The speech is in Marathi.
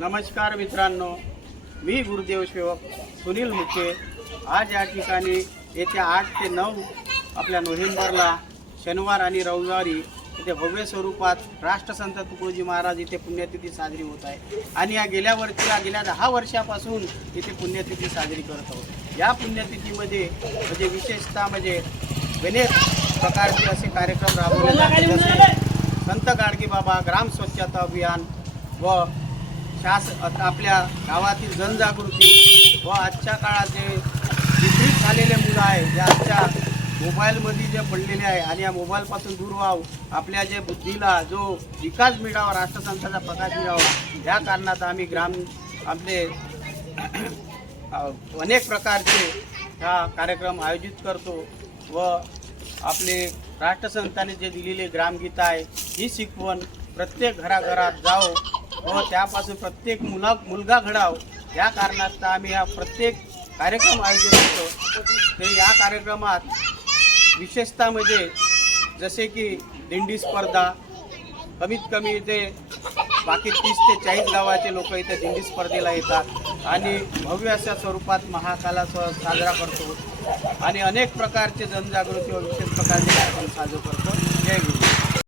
नमस्कार मित्रांनो मी गुरुदेव सेवक सुनील मुखे आज या ठिकाणी येत्या आठ ते नऊ आपल्या नोव्हेंबरला शनिवार आणि रविवारी इथे भव्य स्वरूपात राष्ट्रसंत तुकडोजी महाराज इथे पुण्यतिथी साजरी होत आहे. आणि या गेल्या वर्षीला गेल्या दहा वर्षापासून इथे पुण्यतिथी साजरी करत आहोत. या पुण्यतिथीमध्ये म्हणजे विशेषतः म्हणजे गणेश प्रकारचे असे कार्यक्रम राबवले जातात. जसे संत गाडगे बाबा ग्राम स्वच्छता अभियान व शास आपल्या गावातील जनजागृती व आजच्या काळात जे विपरीत झालेले मुलं आहे जे आजच्या मोबाईलमध्ये जे पडलेले आहे आणि या मोबाईलपासून दूर व्हावं आपल्या जे बुद्धीला जो विकास मिळावा राष्ट्रसंताचा प्रकाश मिळावा या कारणात आम्ही ग्राम आपले अनेक प्रकारचे हा कार्यक्रम आयोजित करतो व आपले राष्ट्रसंतांनी जे दिलेले ग्रामगीता आहे ही शिकवण प्रत्येक घराघरात जावं. व त्यापासून प्रत्येक मुला मुलगा घडाव. या कारणास्तव आम्ही हा प्रत्येक कार्यक्रम आयोजित करतो. ते या कार्यक्रमात विशेषतः म्हणजे जसे की दिंडी स्पर्धा कमीत कमी इथे बाकी तीस ते चाळीस गावाचे लोक इथे दिंडी स्पर्धेला येतात आणि भव्य अशा स्वरूपात महाकाला साजरा करतो आणि अनेक प्रकारचे जनजागृती व विशेष प्रकारचे कार्यक्रम साजरे करतो. जय गुरु